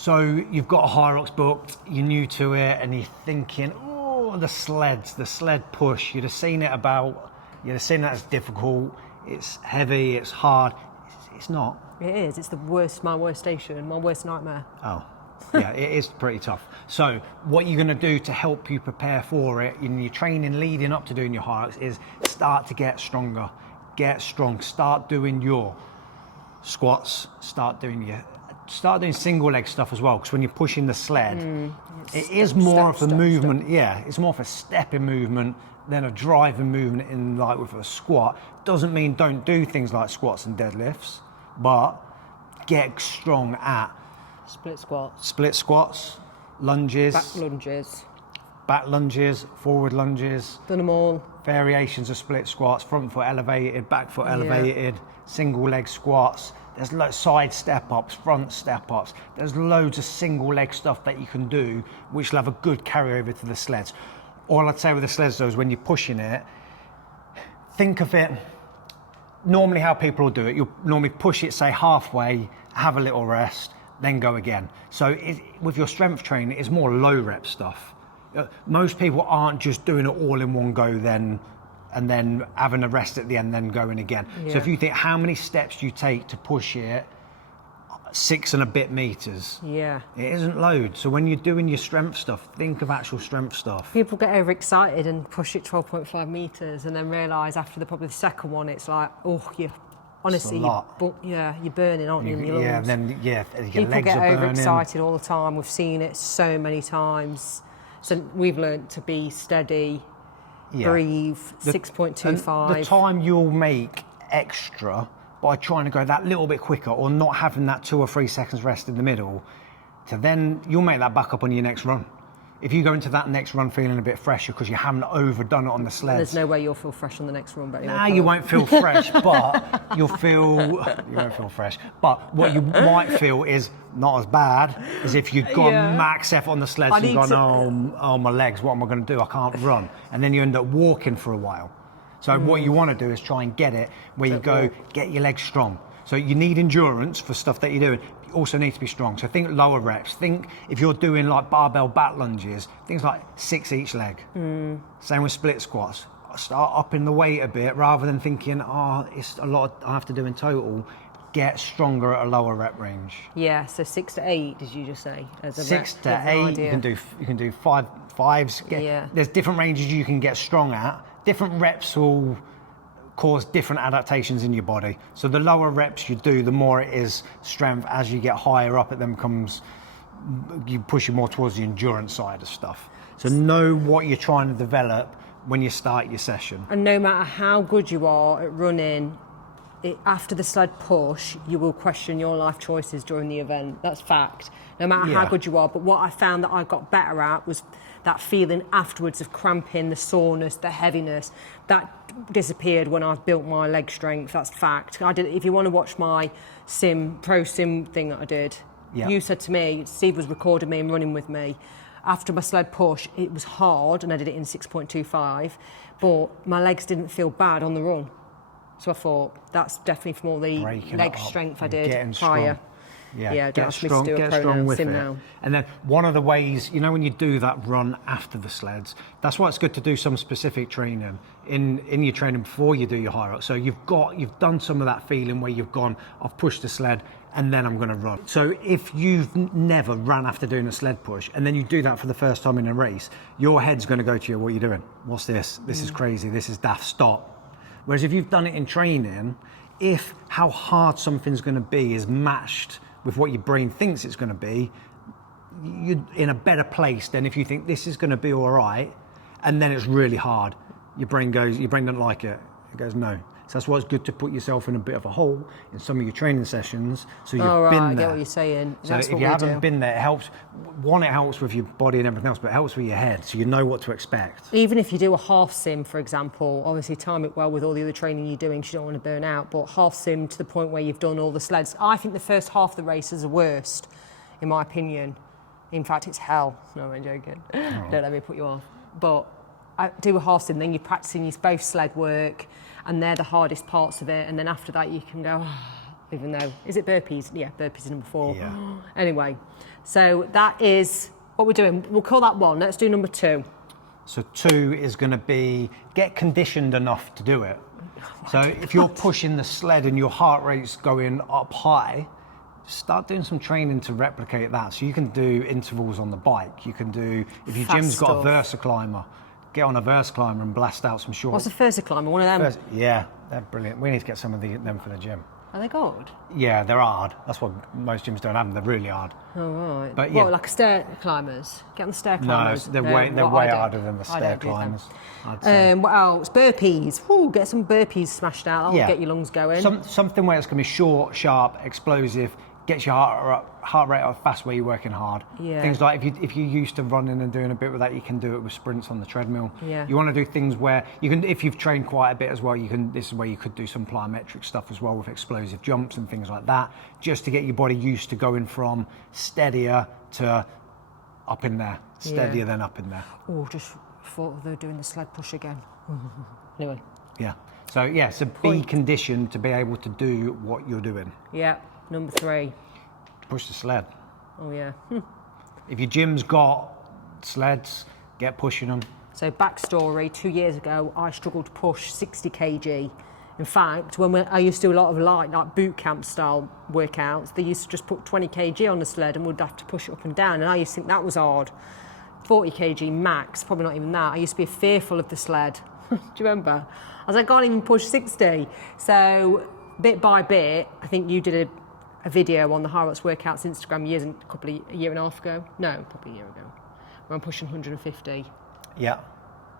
So you've got a Hyrox booked, you're new to it, and you're thinking, oh, the sleds, the sled push. You'd have seen it as difficult, it's heavy, it's hard. It's not. It is. It's my worst station, my worst nightmare. Oh, yeah, it is pretty tough. So what you're going to do to help you prepare for it in your training leading up to doing your Hyrox is start to get stronger. Get strong. Start doing your squats. Start doing single leg stuff as well, because when you're pushing the sled, it is more of a movement. Yeah, it's more of a stepping movement than a driving movement in like with a squat. Doesn't mean don't do things like squats and deadlifts, but get strong at split squats, lunges, back lunges, forward lunges. Done them all. Variations of split squats, front foot elevated, back foot elevated, single leg squats. There's side step ups, front step ups. There's loads of single leg stuff that you can do, which will have a good carryover to the sleds. All I'd say with the sleds though is when you're pushing it, think of it, normally how people will do it, you'll normally push it, say halfway, have a little rest, then go again. So with your strength training, it's more low rep stuff. Most people aren't just doing it all in one go and then having a rest at the end, then going again. Yeah. So if you think how many steps do you take to push it, 6 and a bit meters. Yeah. It isn't loads. So when you're doing your strength stuff, think of actual strength stuff. People get overexcited and push it 12.5 meters and then realise after probably the second one, it's like, oh, honestly, you're burning, aren't you? Yeah, then your people legs get are burning. overexcited all the time. We've seen it so many times. So we've learned to be steady, breathe, 6.25. The time you'll make extra by trying to go that little bit quicker or not having that 2 or 3 seconds rest in the middle, so then you'll make that back up on your next run. If you go into that next run feeling a bit fresher because you haven't overdone it on the sleds. There's no way you'll feel fresh on the next run, but nah, you won't feel fresh, but you won't feel fresh. But what you might feel is not as bad as if you've gone max effort on the sleds and gone, oh, my legs, what am I going to do? I can't run. And then you end up walking for a while. So what you want to do is try and get it where you go, get your legs strong. So you need endurance for stuff that you're doing. You also need to be strong. So think lower reps. Think if you're doing like barbell back lunges, things like 6 each leg. Same with split squats. Start upping the weight a bit rather than thinking, it's a lot I have to do in total. Get stronger at a lower rep range. Yeah, so 6 to 8, did you just say? As a 6 to 8, you can do fives. There's different ranges you can get strong at. Different reps will cause different adaptations in your body. So the lower reps you do, the more it is strength. As you get higher up, it then you push you more towards the endurance side of stuff. So know what you're trying to develop when you start your session. And no matter how good you are at running, after the sled push, you will question your life choices during the event. That's fact. No matter how good you are. But what I found that I got better at was that feeling afterwards of cramping, the soreness, the heaviness. That disappeared when I built my leg strength. That's fact. If you want to watch my pro sim thing that I did, you said to me, Steve was recording me and running with me. After my sled push, it was hard, and I did it in 6.25, but my legs didn't feel bad on the run. So I thought, that's definitely from all the leg strength I did prior. Yeah, get strong with it. Now. And then one of the ways, when you do that run after the sleds, that's why it's good to do some specific training in your training before you do your Hyrox. So you've done some of that feeling where you've gone, I've pushed the sled and then I'm going to run. So if you've never run after doing a sled push and then you do that for the first time in a race, your head's going to go to you, what are you doing? What's this? This is crazy. This is daft. Stop. Whereas if you've done it in training, if how hard something's going to be is matched with what your brain thinks it's going to be, you're in a better place than if you think this is going to be all right, and then it's really hard. Your brain doesn't like it. It goes, no. So that's why it's good to put yourself in a bit of a hole in some of your training sessions. So you've been there. I get what you're saying. So if you haven't been there, it helps. One, it helps with your body and everything else, but it helps with your head, so you know what to expect. Even if you do a half sim, for example, obviously time it well with all the other training you're doing, because you don't want to burn out, but half sim to the point where you've done all the sleds. I think the first half of the race is the worst, in my opinion. In fact, it's hell. No, I'm joking. Don't let me put you off. But I do a half sim, then you're practicing both sled work, and they're the hardest parts of it, and then after that you can go, even though, is it burpees? Yeah, burpees is number 4. Yeah. Anyway, so that is what we're doing. We'll call that 1. Let's do number 2. So 2 is going to be get conditioned enough to do it. So if you're pushing the sled and your heart rate's going up high, start doing some training to replicate that. So you can do intervals on the bike. You can do, if your gym's got a VersaClimber, get on a VersaClimber and blast out some shorts. What's a VersaClimber? One of them? Yeah, they're brilliant. We need to get some of them for the gym. Are they good? Yeah, they're hard. That's what most gyms don't have them. They're really hard. Oh, right. But yeah. What, like stair climbers? Get on the stair climbers? No, they're way harder than the stair climbers. What else? Burpees. Ooh, get some burpees smashed out. That'll get your lungs going. Something where it's going to be short, sharp, explosive, gets your heart rate up fast where you're working hard. Yeah. Things like if you're used to running and doing a bit with that, you can do it with sprints on the treadmill. Yeah. You want to do things where you can, if you've trained quite a bit as well, this is where you could do some plyometric stuff as well with explosive jumps and things like that, just to get your body used to going from steadier to up in there, steadier than up in there. Oh, just thought they were doing the sled push again. Anyway. Yeah. So be conditioned to be able to do what you're doing. Yeah. Number 3. Push the sled. Oh, yeah. If your gym's got sleds, get pushing them. So, backstory, 2 years ago, I struggled to push 60 kg. In fact, when I used to do a lot of like boot camp style workouts, they used to just put 20 kg on the sled and would have to push it up and down. And I used to think that was hard. 40 kg max, probably not even that. I used to be fearful of the sled. Do you remember? I was like, I can't even push 60. So, bit by bit, I think you did a video on the Hyrox Workouts Instagram a year and a half ago. No, probably a year ago. Where I'm pushing 150. Yeah.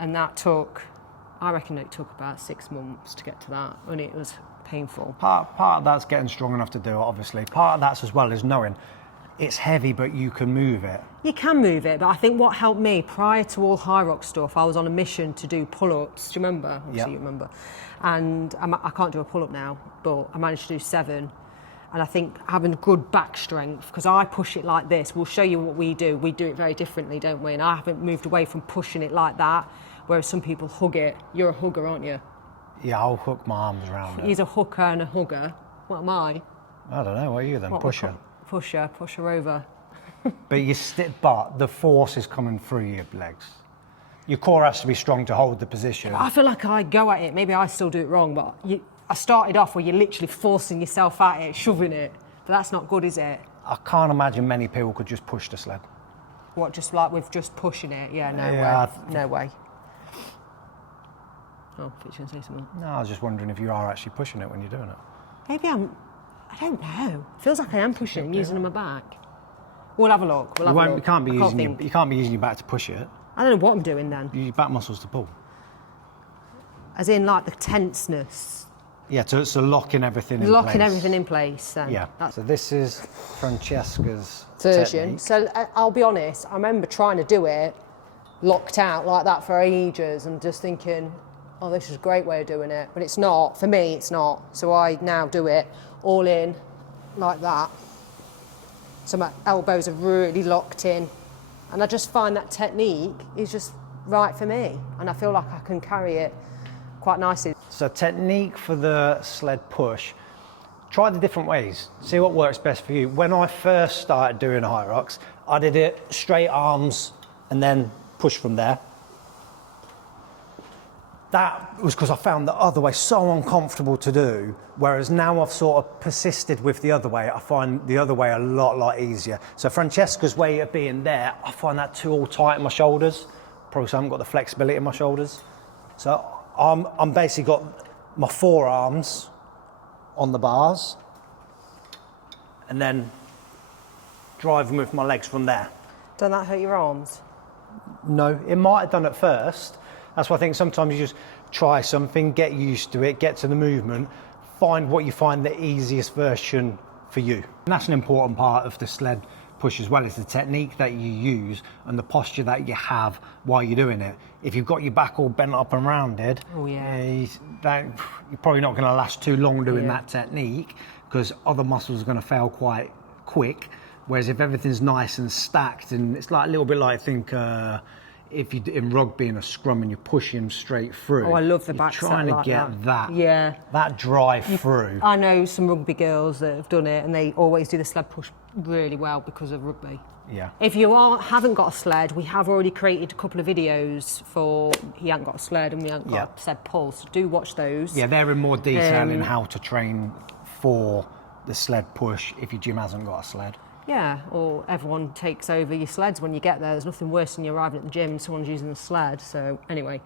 And I reckon it took about 6 months to get to that, and it was painful. Part of that's getting strong enough to do it, obviously. Part of that's as well is knowing it's heavy, but you can move it. You can move it, but I think what helped me, prior to all Hyrox stuff, I was on a mission to do pull-ups. Do you remember? Obviously you remember. And I can't do a pull-up now, but I managed to do 7. And I think having good back strength, because I push it like this, we'll show you what we do. We do it very differently, don't we? And I haven't moved away from pushing it like that, whereas some people hug it. You're a hugger, aren't you? Yeah, I'll hook my arms around it. He's a hooker and a hugger. What am I? I don't know, what are you then? Pusher? Pusher over. But the force is coming through your legs. Your core has to be strong to hold the position. I feel like I go at it. Maybe I still do it wrong, but I started off where you're literally forcing yourself at it, shoving it. But that's not good, is it? I can't imagine many people could just push the sled. What, just like with just pushing it? Yeah, no way. No way. Oh, I thought you were going to say something. No, I was just wondering if you are actually pushing it when you're doing it. Maybe I don't know. Feels like I am pushing, using my back. We'll have a look. You can't be using your back to push it. I don't know what I'm doing then. Use your back muscles to pull. As in like the tenseness. Yeah, so locking everything in place. Locking everything in place. Then. Yeah. So this is Francesca's version. technique. So I'll be honest, I remember trying to do it locked out like that for ages and just thinking, oh, this is a great way of doing it. But it's not. For me, it's not. So I now do it all in like that. So my elbows are really locked in. And I just find that technique is just right for me. And I feel like I can carry it quite nicely. So technique for the sled push, try the different ways. See what works best for you. When I first started doing Hyrox, I did it straight arms and then push from there. That was because I found the other way so uncomfortable to do, whereas now I've sort of persisted with the other way. I find the other way a lot easier. So Francesca's way of being there, I find that too all tight in my shoulders. Probably because I haven't got the flexibility in my shoulders. So I'm basically got my forearms on the bars and then driving with my legs from there. Don't that hurt your arms? No, it might have done at first. That's why I think sometimes you just try something, get used to it, get to the movement, find what you find the easiest version for you. And that's an important part of the sled push as well, is the technique that you use and the posture that you have while you're doing it. If you've got your back all bent up and rounded, you're probably not going to last too long doing that technique, because other muscles are going to fail quite quick. Whereas if everything's nice and stacked, and it's like a little bit like, I think, if you in rugby in a scrum and you're pushing them straight through. Oh, I love the back set trying to like get that. Yeah. That drive through. I know some rugby girls that have done it, and they always do the sled push really well because of rugby. Yeah. If you haven't got a sled, we have already created a couple of videos for he hasn't got a sled and we haven't got a sled pull, so do watch those. Yeah, they're in more detail in how to train for the sled push if your gym hasn't got a sled. Yeah, or everyone takes over your sleds when you get there. There's nothing worse than you arriving at the gym and someone's using the sled. So anyway,